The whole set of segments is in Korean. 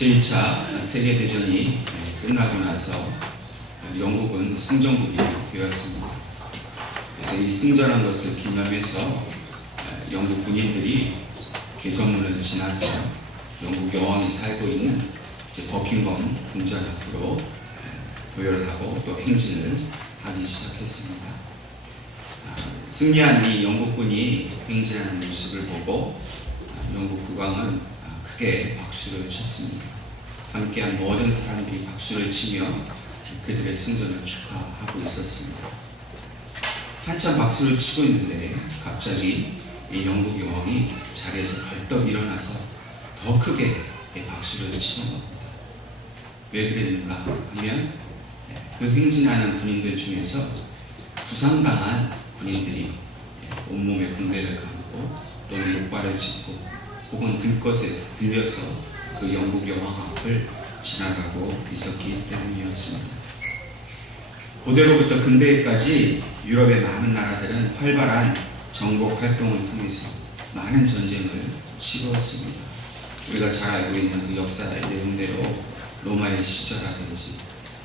제2차 세계대전이 끝나고 나서 영국은 승전국이 되었습니다. 그래서 이 승전한 것을 기념해서 영국 군인들이 개선문을 지나서 영국 여왕이 살고 있는 버킹엄 궁전 앞으로 도열하고 또 행진을 하기 시작했습니다. 승리한 이 영국군이 행진하는 모습을 보고 영국 국왕은 크게 박수를 쳤습니다. 함께한 모든 사람들이 박수를 치며 그들의 승전을 축하하고 있었습니다. 한참 박수를 치고 있는데 갑자기 이 영국 여왕이 자리에서 벌떡 일어나서 더 크게 박수를 치는 겁니다. 왜 그랬는가 하면 그 행진하는 군인들 중에서 부상당한 군인들이 온몸에 붕대를 감고 또는 목발을 짚고 혹은 들것에 들려서 그 영국 여왕 앞을 지나가고 있었기 때문이었습니다. 고대로부터 근대까지 유럽의 많은 나라들은 활발한 정복 활동을 통해서 많은 전쟁을 치루었습니다. 우리가 잘 알고 있는 그 역사의 내용대로 로마의 시저라든지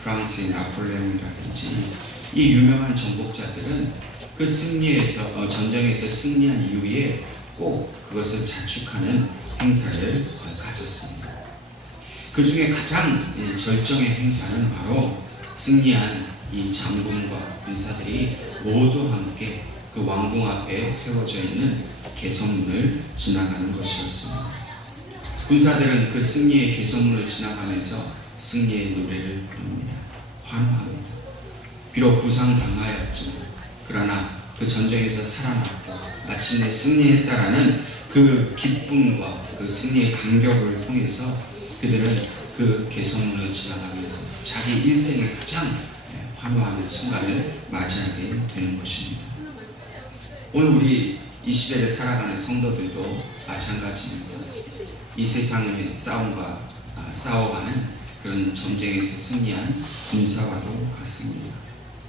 프랑스의 나폴레옹이라든지 이 유명한 정복자들은 그 승리에서 전쟁에서 승리한 이후에 꼭 그것을 자축하는 행사를 가졌습니다. 그 중에 가장 절정의 행사는 바로 승리한 이 장군과 군사들이 모두 함께 그 왕궁 앞에 세워져 있는 개선문을 지나가는 것이었습니다. 군사들은 그 승리의 개선문을 지나가면서 승리의 노래를 부릅니다. 환호합니다. 비록 부상당하였지만 그러나 그 전쟁에서 살아났고 마침내 승리했다라는 그 기쁨과 그 승리의 감격을 통해서 그들은 그 개선문을 지나가면서 자기 일생의 가장 환호하는 순간을 맞이하게 되는 것입니다. 오늘 우리 이 시대를 살아가는 성도들도 마찬가지입니다. 이 세상의 싸움과 싸워가는 그런 전쟁에서 승리한 군사와도 같습니다.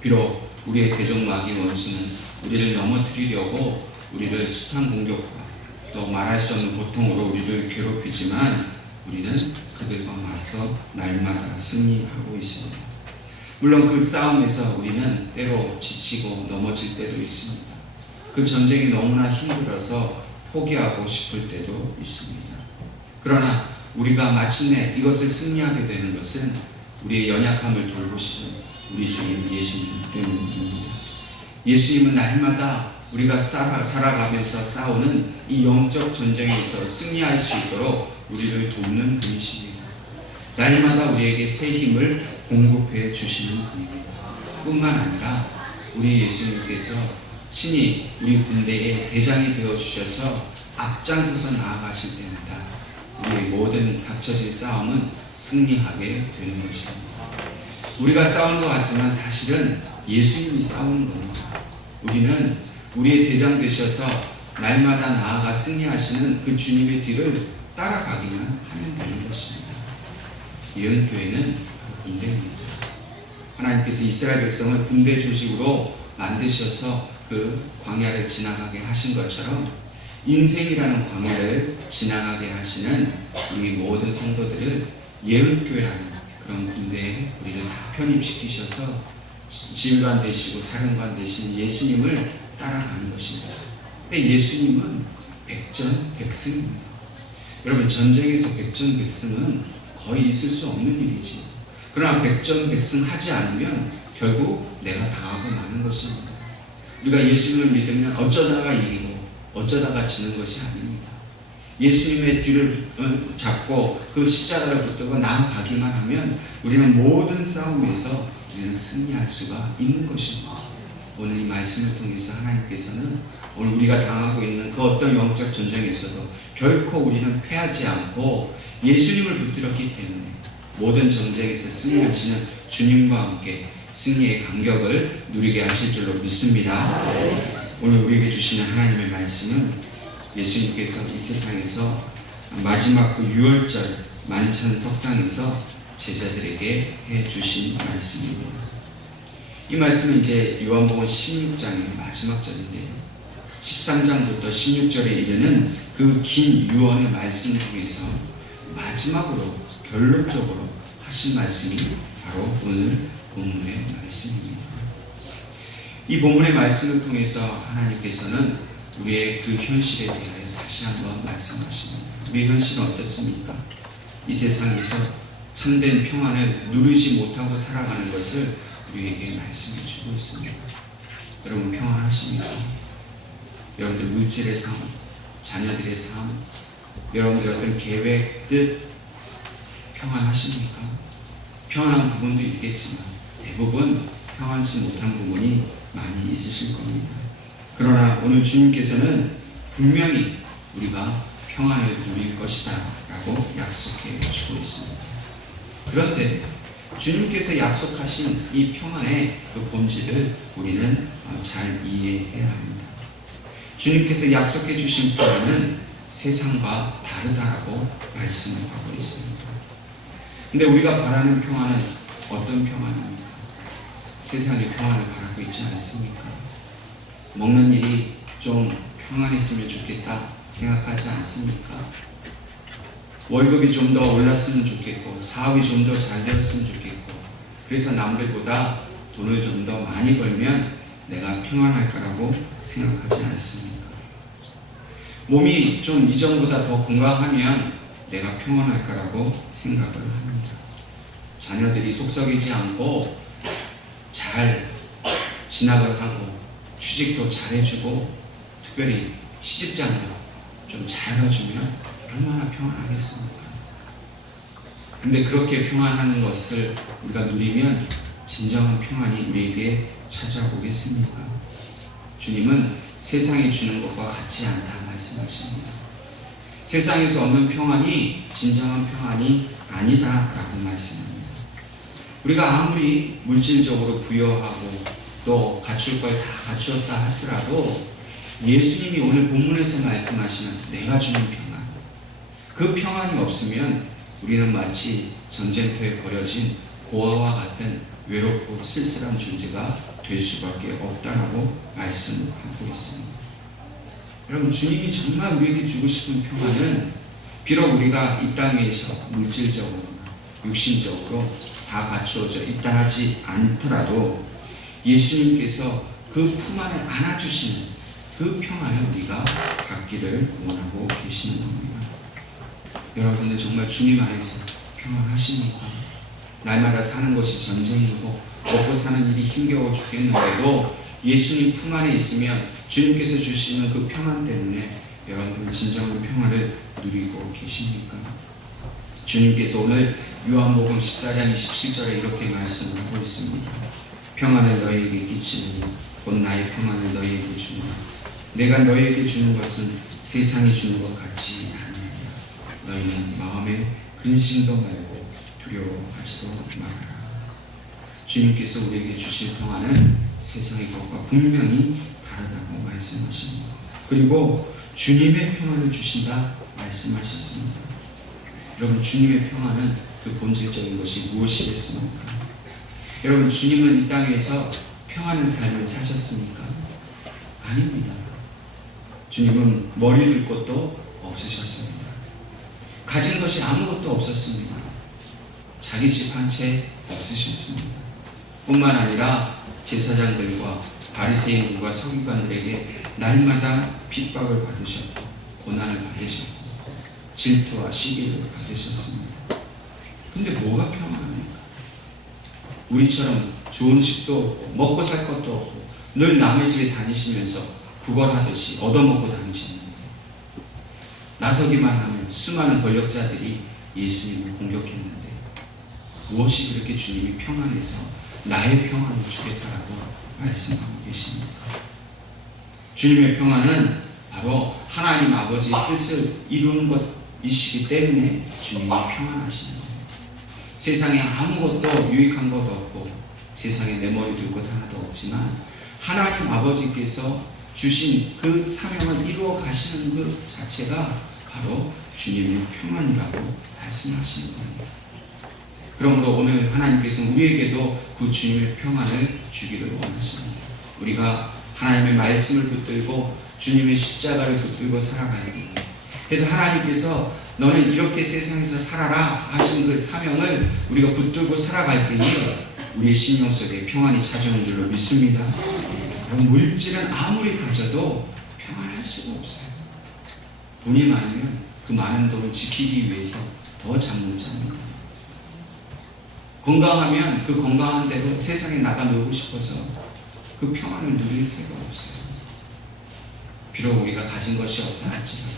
비록 우리의 대적마귀 원수는 우리를 넘어뜨리려고 우리를 숱한 공격과 또 말할 수 없는 고통으로 우리를 괴롭히지만 우리는 그들과 맞서 날마다 승리하고 있습니다. 물론 그 싸움에서 우리는 때로 지치고 넘어질 때도 있습니다. 그 전쟁이 너무나 힘들어서 포기하고 싶을 때도 있습니다. 그러나 우리가 마침내 이것을 승리하게 되는 것은 우리의 연약함을 돌보시는 우리 주님 예수님 때문입니다. 예수님은 날마다 우리가 살아가면서 싸우는 이 영적 전쟁에서 승리할 수 있도록 우리를 돕는 분이십니다. 날마다 우리에게 새 힘을 공급해 주시는 분입니다. 뿐만 아니라 우리 예수님께서 친히 우리 군대의 대장이 되어 주셔서 앞장서서 나아가실 때마다 우리의 모든 닥쳐질 싸움은 승리하게 되는 것입니다. 우리가 싸우는 것 같지만 사실은 예수님이 싸우는 겁니다. 우리는 우리의 대장 되셔서 날마다 나아가 승리하시는 그 주님의 뒤를 따라가기만 하면 되는 것입니다. 예언교회는 군대입니다. 하나님께서 이스라엘 백성을 군대 조직으로 만드셔서 그 광야를 지나가게 하신 것처럼 인생이라는 광야를 지나가게 하시는 우리 모든 성도들을 예언교회라는 그런 군대에 우리를 다 편입시키셔서 지휘관 되시고 사령관 되신 예수님을 따라가는 것입니다. 근데 예수님은 백전백승입니다. 여러분, 전쟁에서 백전백승은 거의 있을 수 없는 일이지. 그러나 백전백승하지 않으면 결국 내가 당하고 마는 것입니다. 우리가 예수님을 믿으면 어쩌다가 이기고 어쩌다가 지는 것이 아닙니다. 예수님의 뒤를 잡고 그 십자가를 붙들고 나아가기만 하면 우리는 모든 싸움에서 우리는 승리할 수가 있는 것입니다. 오늘 이 말씀을 통해서 하나님께서는 오늘 우리가 당하고 있는 그 어떤 영적 전쟁에서도 결코 우리는 패하지 않고 예수님을 붙들었기 때문에 모든 전쟁에서 승리하시는 주님과 함께 승리의 감격을 누리게 하실 줄로 믿습니다. 오늘 우리에게 주시는 하나님의 말씀은 예수님께서 이 세상에서 마지막 그 6월절 만찬 석상에서 제자들에게 해주신 말씀입니다. 이 말씀은 이제 요한복음 16장의 마지막 절인데요. 13장부터 16절에 이르는 그 긴 유언의 말씀 중에서 마지막으로 결론적으로 하신 말씀이 바로 오늘 본문의 말씀입니다. 이 본문의 말씀을 통해서 하나님께서는 우리의 그 현실에 대하여 다시 한번 말씀하십니다. 우리의 현실은 어떻습니까? 이 세상에서 참된 평안을 누리지 못하고 살아가는 것을 우리에게 말씀해 주고 있습니다. 여러분 평안하십니까? 여러분들 물질의 삶, 자녀들의 삶, 여러분들의 어떤 계획, 뜻 평안하십니까? 평안한 부분도 있겠지만 대부분 평안치 못한 부분이 많이 있으실 겁니다. 그러나 오늘 주님께서는 분명히 우리가 평안을 누릴 것이다 라고 약속해 주고 있습니다. 그런데 주님께서 약속하신 이 평안의 그 본질을 우리는 잘 이해해야 합니다. 주님께서 약속해 주신 평안은 세상과 다르다라고 말씀을 하고 있습니다. 근데 우리가 바라는 평안은 어떤 평안입니까? 세상의 평안을 바라고 있지 않습니까? 먹는 일이 좀 평안했으면 좋겠다 생각하지 않습니까? 월급이 좀 더 올랐으면 좋겠고 사업이 좀 더 잘 되었으면 좋겠고 그래서 남들보다 돈을 좀 더 많이 벌면 내가 평안할 거라고 생각하지 않습니까? 몸이 좀 이전보다 더 건강하면 내가 평안할 거라고 생각을 합니다. 자녀들이 속썩이지 않고 잘 진학을 하고 취직도 잘해주고 특별히 시집장도 좀 잘해주면 얼마나 평안하겠습니까? 근데 그렇게 평안한 것을 우리가 누리면 진정한 평안이 우리에게 찾아오겠습니까? 주님은 세상이 주는 것과 같지 않다 말씀하십니다. 세상에서 얻는 평안이 진정한 평안이 아니다라고 말씀합니다. 우리가 아무리 물질적으로 부여하고 또 갖출 걸 다 갖추었다 하더라도 예수님이 오늘 본문에서 말씀하시는 내가 주는 평안, 그 평안이 없으면 우리는 마치 전쟁터에 버려진 고아와 같은 외롭고 쓸쓸한 존재가 될 수밖에 없다라고 말씀을 하고 있습니다. 여러분 주님이 정말 우리에게 주고 싶은 평안은 비록 우리가 이 땅에서 물질적으로 육신적으로 다 갖추어져 있다 하지 않더라도 예수님께서 그 품 안을 안아주시는 그 평안을 우리가 갖기를 원하고 계시는 겁니다. 여러분들 정말 주님 안에서 평안하십니까? 날마다 사는 것이 전쟁이고 먹고 사는 일이 힘겨워 죽겠는데도 예수님 품 안에 있으면 주님께서 주시는 그 평안 때문에 여러분은 진정한 평안을 누리고 계십니까? 주님께서 오늘 요한복음 14장 27절에 이렇게 말씀을 하고 있습니다. 평안을 너희에게 끼치는 곧 나의 평안을 너희에게 주노라. 내가 너희에게 주는 것은 세상이 주는 것 같지 않느니라. 너희는 마음에 근심도 말고 두려워하지도 말아라. 주님께서 우리에게 주실 평안은 세상의 것과 분명히 다르다고 말씀하십니다. 그리고 주님의 평안을 주신다 말씀하셨습니다. 여러분 주님의 평안은 그 본질적인 것이 무엇이겠습니까? 여러분 주님은 이 땅에서 평안한 삶을 사셨습니까? 아닙니다. 주님은 머리 둘 것도 없으셨습니다. 가진 것이 아무것도 없었습니다. 자기 집 한 채 없으셨습니다. 뿐만 아니라 제사장들과 바리새인들과 서기관들에게 날마다 핍박을 받으셨고 고난을 받으셨고 질투와 시기를 받으셨습니다. 근데 뭐가 평안합니까? 우리처럼 좋은 집도 없고 먹고 살 것도 없고 늘 남의 집에 다니시면서 구걸하듯이 얻어먹고 다니시는 거예요. 나서기만 하면 수많은 권력자들이 예수님을 공격했는데 무엇이 그렇게 주님이 평안해서 나의 평안을 주겠다라고 말씀하고 계십니까? 주님의 평안은 바로 하나님 아버지의 뜻을 이루는 것이시기 때문에 주님이 평안하시는 거예요. 세상에 아무것도 유익한 것도 없고 세상에 내 머리 둘 것 하나도 없지만 하나님 아버지께서 주신 그 사명을 이루어 가시는 것 자체가 바로 주님의 평안이라고 말씀하시는 겁니다. 그러므로 오늘 하나님께서 우리에게도 그 주님의 평안을 주기를 원하십니다. 우리가 하나님의 말씀을 붙들고 주님의 십자가를 붙들고 살아가야 됩니다. 그래서 하나님께서 너는 이렇게 세상에서 살아라 하신 그 사명을 우리가 붙들고 살아갈 때에 우리의 심령 속에 평안이 찾아오는 줄로 믿습니다. 물질은 아무리 가져도 평안할 수가 없어요. 돈이 많으면 그 많은 돈을 지키기 위해서 더 잠 못 잡니다. 건강하면 그 건강한 대로 세상에 나가 놀고 싶어서 그 평안을 누릴 새가 없어요. 비록 우리가 가진 것이 없다 할지라도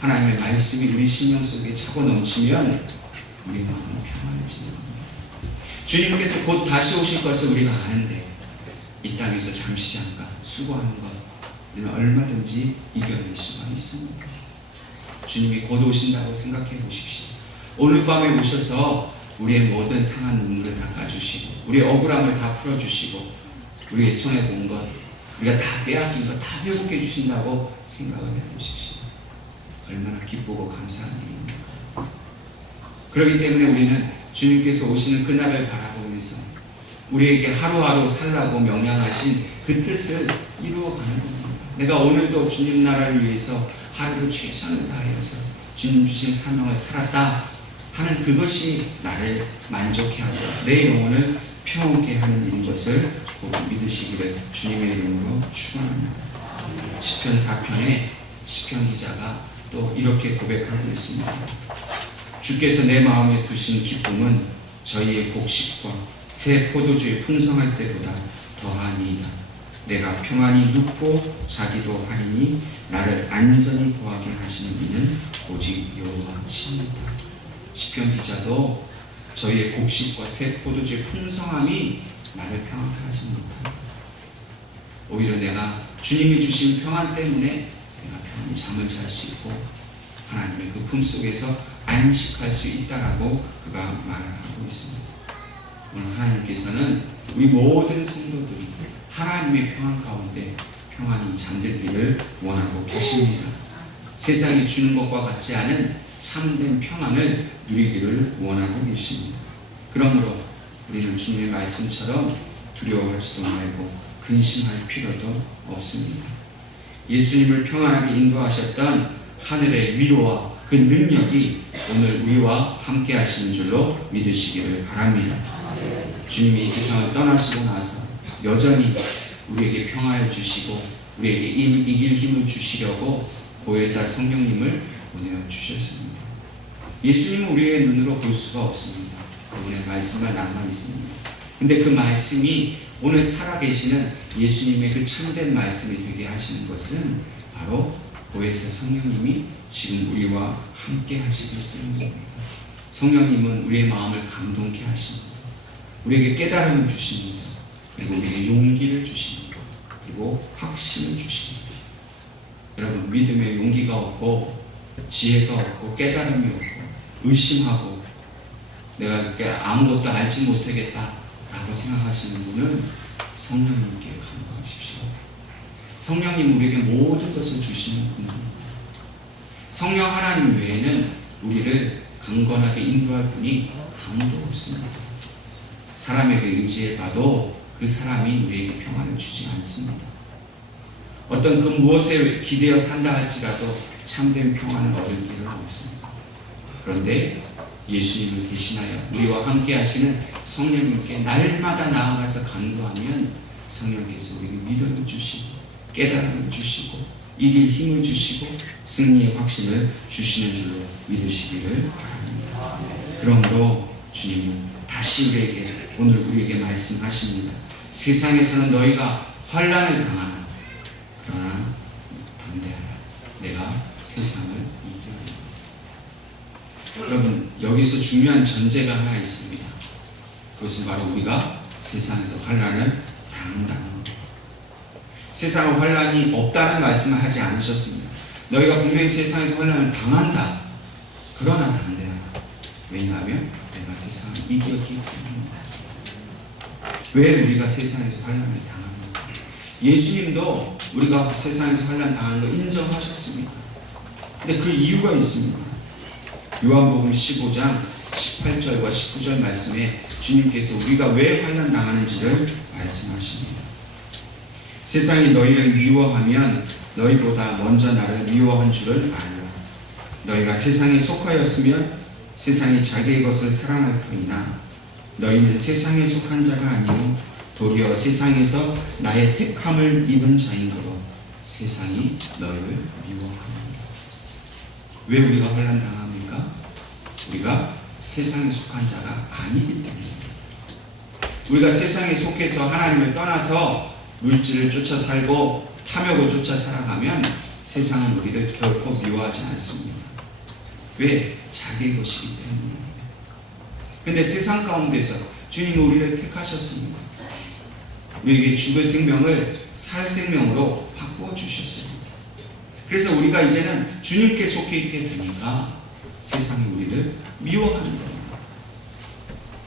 하나님의 말씀이 우리 심령 속에 차고 넘치면 우리 마음은 평안해지는 겁니다. 주님께서 곧 다시 오실 것을 우리가 아는데 이 땅에서 잠시 잠깐 수고하는 것 우리는 얼마든지 이겨낼 수가 있습니다. 주님이 곧 오신다고 생각해 보십시오. 오늘 밤에 오셔서 우리의 모든 상한 눈물을 닦아주시고 우리의 억울함을 다 풀어주시고 우리의 손해본 것 우리가 다 빼앗긴 것 다 회복해 주신다고 생각을 해보십시오. 얼마나 기쁘고 감사한 일입니까? 그렇기 때문에 우리는 주님께서 오시는 그날을 바라보면서 우리에게 하루하루 살라고 명령하신 그 뜻을 이루어가는 겁니다. 내가 오늘도 주님 나라를 위해서 하루를 최선을 다해서 주님 주신 사명을 살았다 하는 그것이 나를 만족해 하고 내 영혼을 평온케 하는 일인 것을 꼭 믿으시기를 주님의 이름으로 축원합니다. 시편 4편에 시편 기자가 또 이렇게 고백하고 있습니다. 주께서 내 마음에 두신 기쁨은 저희의 곡식과 새 포도주의 풍성할 때보다 더하니이다. 내가 평안히 눕고 자기도 하리니 나를 안전히 거하게 하시는 이는 오직 여호와시니이다. 시편 기자도 저희의 곡식과 새 포도주의 풍성함이 나를 평안케 하지 못한다. 오히려 내가 주님이 주신 평안 때문에 내가 편히 잠을 잘 수 있고 하나님의 그 품속에서 안식할 수 있다라고 그가 말을 하고 있습니다. 오늘 하나님께서는 우리 모든 성도들이 하나님의 평안 가운데 평안히 잠들기를 원하고 계십니다. 세상이 주는 것과 같지 않은 참된 평안을 누리기를 원하고 계십니다. 그러므로 우리는 주님의 말씀처럼 두려워하지도 말고 근심할 필요도 없습니다. 예수님을 평안하게 인도하셨던 하늘의 위로와 그 능력이 오늘 우리와 함께 하시는 줄로 믿으시기를 바랍니다. 주님이 이 세상을 떠나시고 나서 여전히 우리에게 평화를 주시고 우리에게 이길 힘을 주시려고 보혜사 성령님을 보내주셨습니다. 예수님은 우리의 눈으로 볼 수가 없습니다. 그분의 말씀만 남아 있습니다. 근데 그 말씀이 오늘 살아계시는 예수님의 그 참된 말씀이 되게 하시는 것은 바로 보혜사 성령님이 지금 우리와 함께 하시기 때문입니다. 성령님은 우리의 마음을 감동케 하십니다. 우리에게 깨달음을 주십니다. 그리고 우리에게 용기를 주십니다. 그리고 확신을 주십니다. 여러분, 믿음의 용기가 없고 지혜가 없고 깨달음이 없고 의심하고 내가 그렇게 아무것도 알지 못하겠다 라고 생각하시는 분은 성령님께 간구하십시오. 성령님 우리에게 모든 것을 주시는 분입니다. 성령 하나님 외에는 우리를 강건하게 인도할 분이 아무도 없습니다. 사람에게 의지해봐도 그 사람이 우리에게 평안을 주지 않습니다. 어떤 그 무엇에 기대어 산다 할지라도 참된 평안을 얻을 길은 없습니다. 그런데 예수님을 대신하여 우리와 함께 하시는 성령님께 날마다 나아가서 간구하면 성령께서 우리에게 믿음을 주시고 깨달음을 주시고 이길 힘을 주시고 승리의 확신을 주시는 줄로 믿으시기를 바랍니다. 그러므로 주님은 다시 오늘 우리에게 말씀하십니다. 세상에서는 너희가 환난을 당하나 그러나 담대하라. 내가 세상을 이기리라. 여러분, 여기서 중요한 전제가 하나 있습니다. 그것은 바로 우리가 세상에서 환난을 당한다는 겁니다. 세상에 환난이 없다는 말씀을 하지 않으셨습니다. 너희가 분명히 세상에서 환난을 당한다. 그러나 담대하라. 왜냐하면 내가 세상을 이겼기 때문입니다. 왜 우리가 세상에서 환난을 당합니까? 예수님도 우리가 세상에서 환난 당하는 거 인정하셨습니다. 근데 그 이유가 있습니다. 요한복음 15장 18절과 19절 말씀에 주님께서 우리가 왜 환난 당하는지를 말씀하십니다. 세상이 너희를 미워하면 너희보다 먼저 나를 미워한 줄을 알라. 너희가 세상에 속하였으면 세상이 자기의 것을 사랑할 뿐이나 너희는 세상에 속한 자가 아니요 도리어 세상에서 나의 택함을 입은 자이므로 세상이 너희를 미워합니다. 왜 우리가 환난 당합니까? 우리가 세상에 속한 자가 아니기 때문입니다. 우리가 세상에 속해서 하나님을 떠나서 물질을 쫓아 살고 탐욕을 쫓아 살아가면 세상은 우리를 결코 미워하지 않습니다. 왜? 자기의 것이기 때문입니다. 그런데 세상 가운데서 주님은 우리를 택하셨습니다. 우리에게 죽을 생명을 살 생명으로 바꾸어 주셨어요. 그래서 우리가 이제는 주님께 속해 있게 되니까 세상이 우리를 미워하는 겁니다.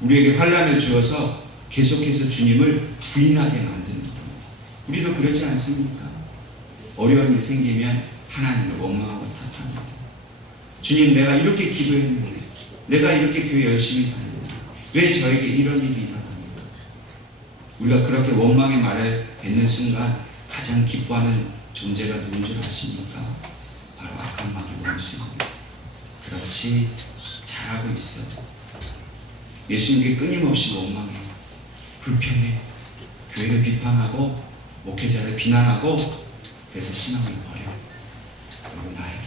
우리에게 환난을 주어서 계속해서 주님을 부인하게 만드는 겁니다. 우리도 그러지 않습니까? 어려운 일이 생기면 하나님을 원망하고 탓합니다. 주님, 내가 이렇게 기도했는데, 내가 이렇게 교회 열심히 다녔는데 왜 저에게 이런 일이 일어납니까? 우리가 그렇게 원망의 말을 뱉는 순간 가장 기뻐하는 존재가 누군 줄 아십니까? 바로 악한 마귀 원수입니다. 그렇지, 잘하고 있어. 예수님께 끊임없이 원망해. 불평해. 교회를 비판하고 목회자를 비난하고 그래서 신앙을 버려. 그리고 나에게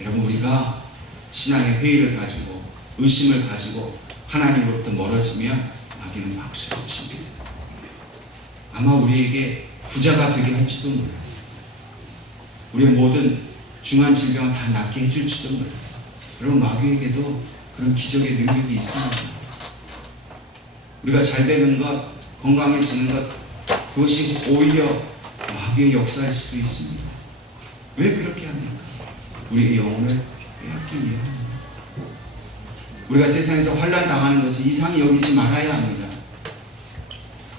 여러분, 우리가 신앙의 회의를 가지고 의심을 가지고 하나님으로부터 멀어지면 마귀는 박수를 칩니다. 아마 우리에게 부자가 되게 할지도 몰라요. 우리의 모든 중한 질병을 다 낫게 해줄지도 몰라요. 여러분, 마귀에게도 그런 기적의 능력이 있습니다. 우리가 잘 되는 것, 건강해지는 것, 그것이 오히려 마귀의 역사일 수도 있습니다. 왜 그렇게 합니까? 우리의 영혼을 빼앗기 위함입니다. 우리가 세상에서 환난 당하는 것을 이상히 여기지 말아야 합니다.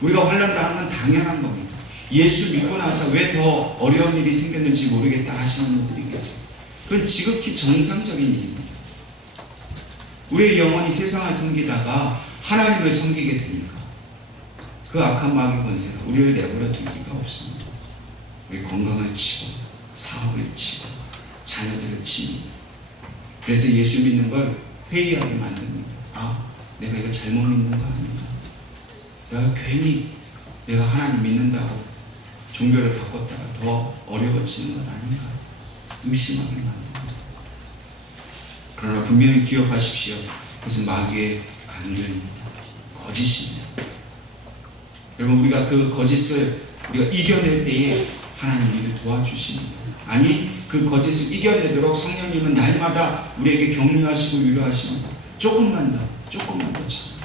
우리가 환난 당하는 건 당연한 겁니다. 예수 믿고 나서 왜 더 어려운 일이 생겼는지 모르겠다 하시는 분들이 계세요. 그건 지극히 정상적인 일입니다. 우리의 영혼이 세상을 섬기다가 하나님을 섬기게 되니까 그 악한 마귀 권세가 우리를 내버려 둘 리가 없습니다. 우리 건강을 치고 사업을 치고 자녀들을 치고, 그래서 예수 믿는 걸 회의하게 만듭니다. 아, 내가 이거 잘못 믿는 거 아닌가? 내가 괜히 내가 하나님 믿는다고 종교를 바꿨다가 더 어려워지는 것 아닌가? 의심하게 만듭니다. 그러나 분명히 기억하십시오. 그것은 마귀의 강요입니다. 거짓입니다. 여러분, 우리가 그 거짓을 우리가 이겨낼 때에 하나님 우리를 도와주십니다. 아니, 그 거짓을 이겨내도록 성령님은 날마다 우리에게 격려하시고 위로하십니다. 조금만 더 참.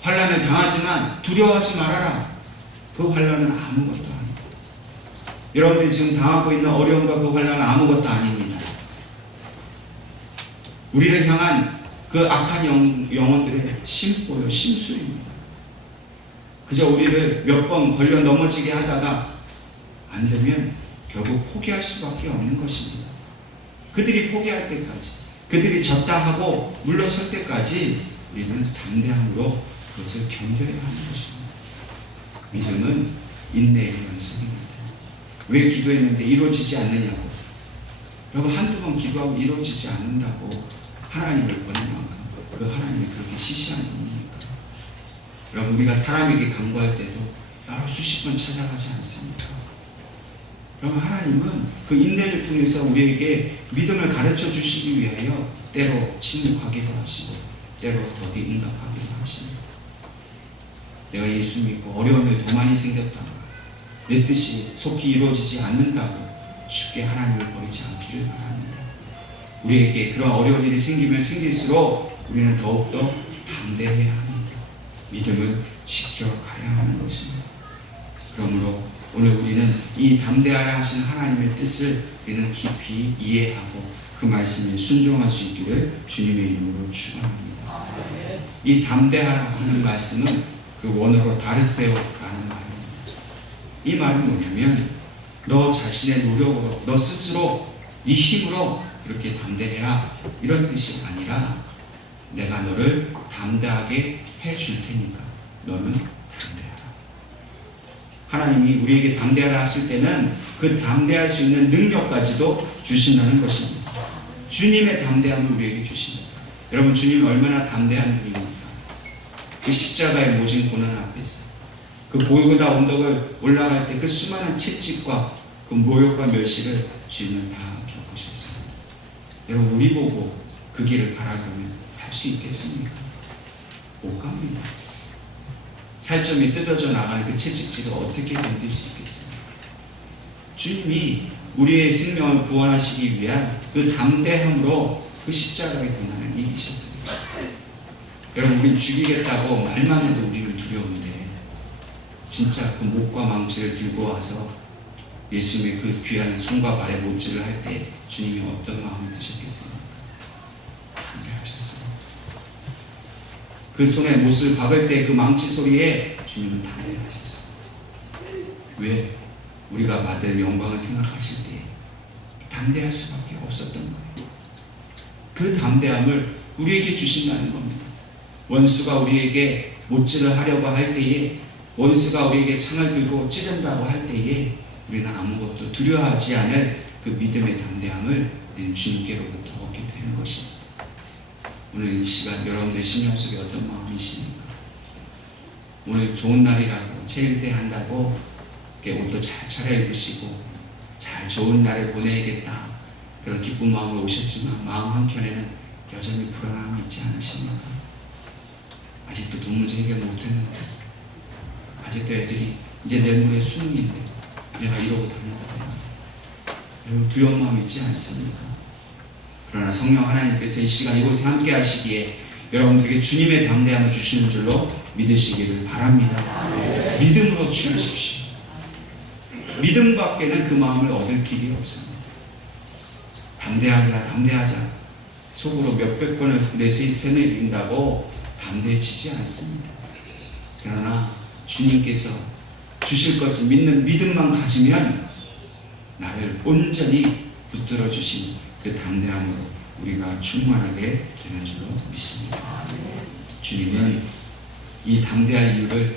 환난을 당하지만 두려워하지 말아라. 그 환난은 아무것도 아니다. 여러분들이 지금 당하고 있는 어려움과 그 환난은 아무것도 아닙니다. 우리를 향한 그 악한 영혼들의 심보요, 심술입니다. 그저 우리를 몇 번 걸려 넘어지게 하다가 안 되면 결국 포기할 수밖에 없는 것입니다. 그들이 포기할 때까지, 그들이 졌다 하고 물러설 때까지 우리는 담대함으로 그것을 견뎌야 하는 것입니다. 믿음은 인내의 연속입니다. 왜 기도했는데 이루어지지 않느냐고, 여러분, 한두 번 기도하고 이루어지지 않는다고 하나님을 보는 만큼 그 하나님이 그렇게 시시한 분입니까? 여러분, 우리가 사람에게 간구할 때도 여러 수십 번 찾아가지 않습니까? 여러분, 하나님은 그 인내를 통해서 우리에게 믿음을 가르쳐 주시기 위하여 때로 침묵하기도 하시고 때로 더디 응답하기도 하십니다. 내가 예수 믿고 어려운 일 더 많이 생겼다고, 내 뜻이 속히 이루어지지 않는다고 쉽게 하나님을 버리지 않기를 바랍니다. 우리에게 그런 어려운 일이 생기면 생길수록 우리는 더욱더 담대해야 합니다. 믿음을 지켜가야 하는 것입니다. 그러므로 오늘 우리는 이 담대하라 하신 하나님의 뜻을 우리는 깊이 이해하고 그 말씀에 순종할 수 있기를 주님의 이름으로 축원합니다. 이 담대하라 하는 말씀은 그 원어로 다르세오라는 말입니다. 이 말은 뭐냐면 너 자신의 노력으로, 너 스스로, 네 힘으로 그렇게 담대해라, 이런 뜻이 아니라 내가 너를 담대하게 해줄 테니까 너는 담대하라. 하나님이 우리에게 담대하라 하실 때는 그 담대할 수 있는 능력까지도 주신다는 것입니다. 주님의 담대함을 우리에게 주십니다. 여러분, 주님이 얼마나 담대한 분입니까? 그 십자가의 모진 고난 앞에서 그 골고다 언덕을 올라갈 때 그 수많은 채찍과 그 모욕과 멸시를 주님은 다 겪으셨어요. 여러분, 우리 보고 그 길을 가라 그러면 할 수 있겠습니까? 못 갑니다. 살점이 뜯어져 나가는 그 채찍질을 어떻게 견딜 수 있겠습니까? 주님이 우리의 생명을 구원하시기 위한 그 담대함으로 그 십자가의 고난을 이기셨습니다. 여러분, 우리 죽이겠다고 말만 해도 우리는 두려운데 진짜 그 목과 망치를 들고 와서 예수님의 그 귀한 손과 발에 못질을 할 때 주님이 어떤 마음이 드셨겠습니까? 담대하셨어요. 그 손에 못을 박을 때 그 망치 소리에 주님은 담대하셨어요. 왜? 우리가 받을 영광을 생각하실 때 담대할 수밖에 없었던 거예요. 그 담대함을 우리에게 주신다는 겁니다. 원수가 우리에게 못질을 하려고 할 때에, 원수가 우리에게 창을 들고 찌른다고 할 때에 우리는 아무것도 두려워하지 않을 그 믿음의 담대함을 주님께로부터 얻게 되는 것입니다. 오늘 이 시간 여러분들 심령 속에 어떤 마음이십니까? 오늘 좋은 날이라고 체일대 한다고 옷도 잘 차려입으시고 잘 좋은 날을 보내야겠다 그런 기쁜 마음으로 오셨지만 마음 한켠에는 여전히 불안함이 있지 않으십니까? 아직도 동문제 해결 못했는데, 아직도 애들이 이제 내일 모레 수능인데 내가 이러고 다니거든요. 여러분, 두려운 마음 있지 않습니까? 그러나 성령 하나님께서 이 시간 이곳에 함께 하시기에 여러분들에게 주님의 담대함을 주시는 줄로 믿으시기를 바랍니다. 믿음으로 취하십시오. 믿음 밖에는 그 마음을 얻을 길이 없습니다. 담대하자, 담대하자. 속으로 몇백 번을 세뇌린다고 담대해지지 않습니다. 그러나 주님께서 주실 것을 믿는 믿음만 가지면 나를 온전히 붙들어 주신 그 담대함으로 우리가 충만하게 되는 줄로 믿습니다. 주님은 이 담대할 이유를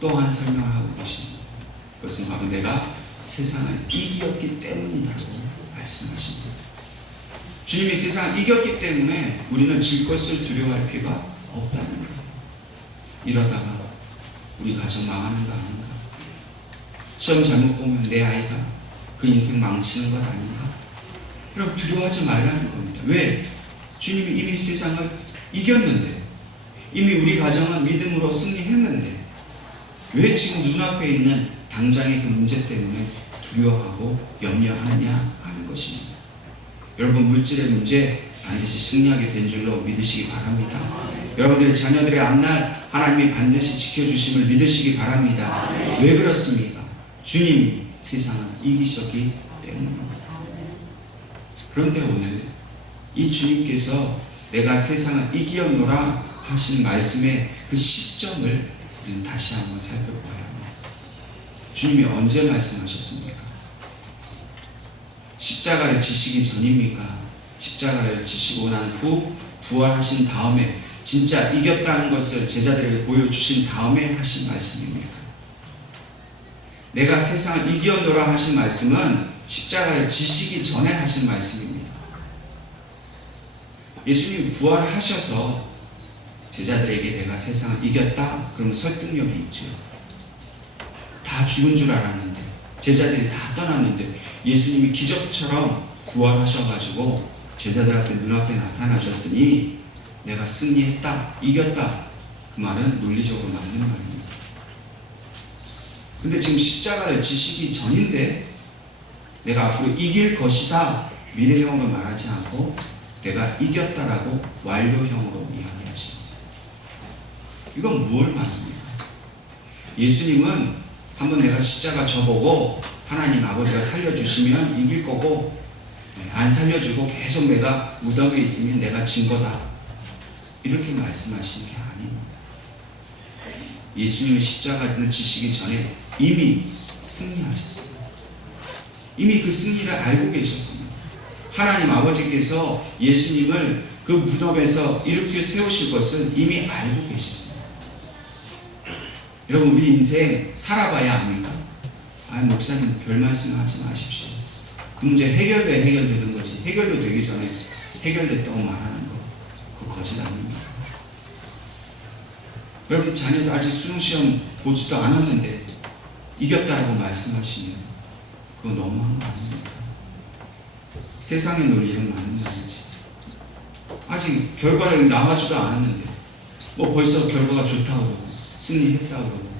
또한 설명하고 계십니다. 그것은 바로 내가 세상을 이겼기 때문이라고 말씀하십니다. 주님이 세상을 이겼기 때문에 우리는 질 것을 두려워할 필요가 없다는 거예요. 이러다가 우리 가정 망하는 거 아닌가? 시험 잘못 보면 내 아이가 그 인생 망치는 것 아닌가? 여러분, 두려워하지 말라는 겁니다. 왜? 주님이 이미 세상을 이겼는데, 이미 우리 가정은 믿음으로 승리했는데 왜 지금 눈앞에 있는 당장의 그 문제 때문에 두려워하고 염려하느냐 하는 것입니다. 여러분, 물질의 문제 반드시 승리하게 된 줄로 믿으시기 바랍니다. 여러분들의 자녀들의 앞날 하나님이 반드시 지켜주심을 믿으시기 바랍니다. 왜 그렇습니까? 주님이 세상을 이기셨기 때문입니다. 그런데 오늘 이 주님께서 내가 세상을 이기었노라 하신 말씀의 그 시점을 우리는 다시 한번 살펴보아야 합니다. 주님이 언제 말씀하셨습니까? 십자가를 지시기 전입니까? 십자가를 지시고 난 후 부활하신 다음에 진짜 이겼다는 것을 제자들에게 보여주신 다음에 하신 말씀입니까? 내가 세상을 이겼노라 하신 말씀은 십자가를 지시기 전에 하신 말씀입니다. 예수님이 부활하셔서 제자들에게 내가 세상을 이겼다 그러면 설득력이 있죠. 다 죽은 줄 알았는데, 제자들이 다 떠났는데 예수님이 기적처럼 부활하셔가지고 제자들한테 눈앞에 나타나셨으니 내가 승리했다, 이겼다, 그 말은 논리적으로 맞는 말입니다. 근데 지금 십자가를 지시기 전인데 내가 앞으로 이길 것이다 미래형으로 말하지 않고 내가 이겼다라고 완료형으로 이야기하십니다. 이건 뭘 말합니까? 예수님은 한번 내가 십자가 져보고 하나님 아버지가 살려주시면 이길 거고, 안 살려주고 계속 내가 무덤에 있으면 내가 진 거다, 이렇게 말씀하시는 게 아닙니다. 예수님의 십자가를 지시기 전에 이미 승리하셨어요. 이미 그 승리를 알고 계셨습니다. 하나님 아버지께서 예수님을 그 무덤에서 이렇게 세우실 것을 이미 알고 계셨습니다. 여러분, 우리 인생 살아봐야 합니까? 목사님 별 말씀하지 마십시오. 그 문제 해결되는 거지. 해결도 되기 전에 해결됐다고 말하는 거, 그거 거짓 아닙니까? 여러분 자녀도 아직 수능시험 보지도 않았는데 이겼다라고 말씀하시면 그거 너무한 거 아닙니까? 세상의 논리는 맞는 말이지. 아직 결과를 나와지도 않았는데 뭐 벌써 결과가 좋다고 그러고 승리했다고 그러고,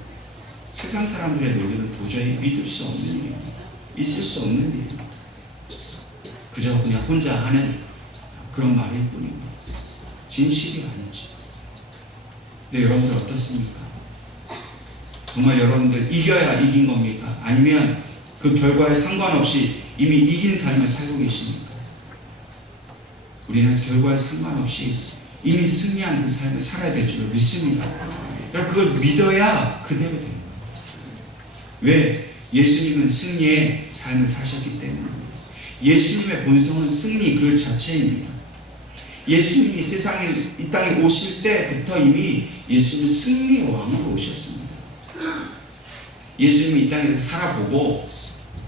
세상 사람들의 논리는 도저히 믿을 수 없는 일입니다. 있을 수 없는 일입니다. 그저 그냥 혼자 하는 그런 말일 뿐입니다. 진실이 아니지. 근데 여러분들 어떻습니까? 정말 여러분들 이겨야 이긴 겁니까? 아니면 그 결과에 상관없이 이미 이긴 삶을 살고 계십니까? 우리는 결과에 상관없이 이미 승리한 그 삶을 살아야 될 줄 믿습니다. 여러분 그걸 믿어야 그대로 됩니다. 왜? 예수님은 승리의 삶을 사셨기 때문입니다. 예수님의 본성은 승리 그 자체입니다. 예수님이 세상에 이 땅에 오실 때부터 이미 예수님은 승리의 왕으로 오셨습니다. 예수님이 이 땅에서 살아보고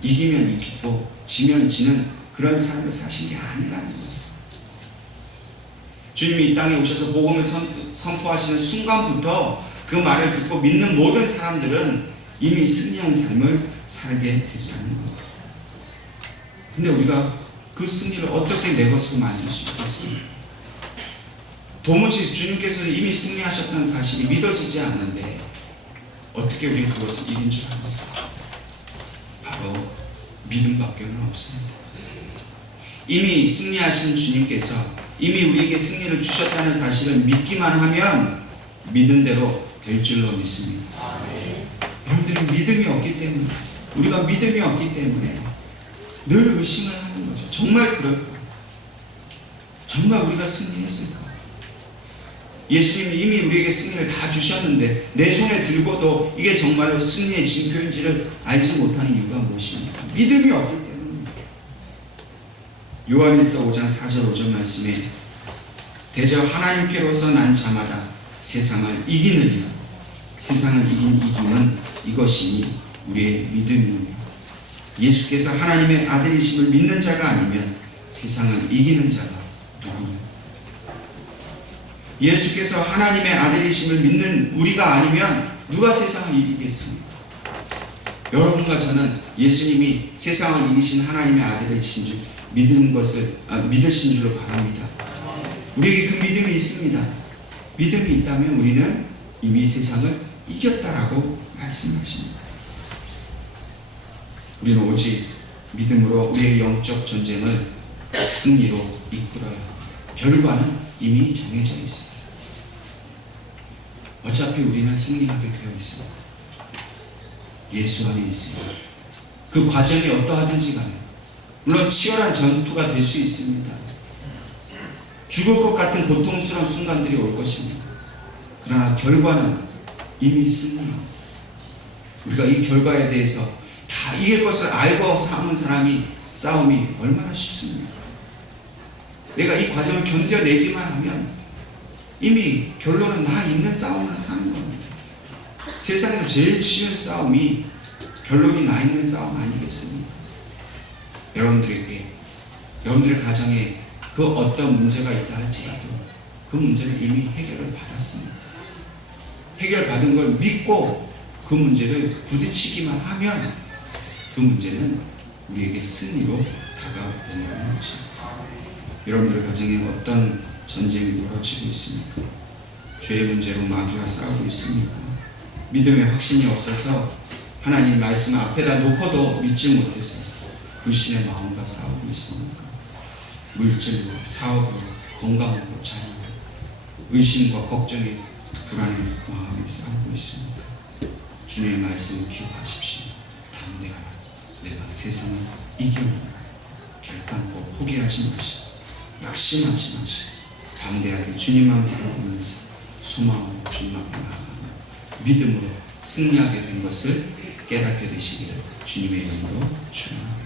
이기면 이기고 지면 지는 그런 삶을 사신 게 아니라는 거예요. 주님이 이 땅에 오셔서 복음을 선포하시는 순간부터 그 말을 듣고 믿는 모든 사람들은 이미 승리한 삶을 살게 됐다는 거예요. 근데 우리가 그 승리를 어떻게 내 것으로 만들 수 있겠습니까? 도무지 주님께서 이미 승리하셨다는 사실이 믿어지지 않는데 어떻게 우리는 그것을 이긴 줄 압니까? 바로 믿음밖에 없습니다. 이미 승리하신 주님께서 이미 우리에게 승리를 주셨다는 사실을 믿기만 하면 믿은 대로 될 줄로 믿습니다. 여러분들이 믿음이 없기 때문에, 우리가 믿음이 없기 때문에 늘 의심을 하는 거죠. 정말 그럴까? 정말 우리가 승리했을까? 예수님이 이미 우리에게 승리를 다 주셨는데 내 손에 들고도 이게 정말로 승리의 징표인지를 알지 못하는 이유가 무엇입니까? 믿음이 없기 때문입니다. 요한일서 5장 4절 5절 말씀에 대저 하나님께로서 난 자마다 세상을 이기느니라. 세상을 이긴 이기는 이것이니 우리의 믿음이며, 예수께서 하나님의 아들이심을 믿는 자가 아니면 세상을 이기는 자가 누구냐? 예수께서 하나님의 아들이심을 믿는 우리가 아니면 누가 세상을 이기겠습니까? 여러분과 저는 예수님이 세상을 이기신 하나님의 아들이신 줄 믿으신 줄로 바랍니다. 우리에게 그 믿음이 있습니다. 믿음이 있다면 우리는 이미 세상을 이겼다라고 말씀하십니다. 우리는 오직 믿음으로 우리의 영적 전쟁을 승리로 이끌어야 합니다. 결과는 이미 정해져 있습니다. 어차피 우리는 승리하게 되어 있습니다. 예수 안에 있습니다. 그 과정이 어떠하든지 간에 물론 치열한 전투가 될 수 있습니다. 죽을 것 같은 고통스러운 순간들이 올 것입니다. 그러나 결과는 이미 승리합니다. 우리가 이 결과에 대해서 다 이길 것을 알고 사는 사람이 싸움이 얼마나 쉽습니까? 내가 이 과정을 견뎌내기만 하면 이미 결론은 나 있는 싸움을 사는 겁니다. 세상에서 제일 쉬운 싸움이 결론이 나 있는 싸움 아니겠습니까? 여러분들의 가정에 그 어떤 문제가 있다 할지라도 그 문제는 이미 해결을 받았습니다. 해결받은 걸 믿고 그 문제를 부딪히기만 하면 그 문제는 우리에게 승리로 다가오는 것입니다. 여러분들 가정에 어떤 전쟁이 벌어지고 있습니까? 죄의 문제로 마귀가 싸우고 있습니까? 믿음의 확신이 없어서 하나님 말씀 앞에다 놓고도 믿지 못해서 불신의 마음과 싸우고 있습니까? 물질로, 사업으로, 건강으로, 자녀로 의심과 걱정에 불안의 마음이 싸우고 있습니까? 주님의 말씀을 기억하십시오. 담대하라. 내가 세상을 이겨낸다. 결단코 포기하지 마시고 낙심하지 마시고 담대하게 주님만 바라보면서 소망으로 주님 앞에 나아가는 믿음으로 승리하게 된 것을 깨닫게 되시기를 주님의 이름으로 축원합니다.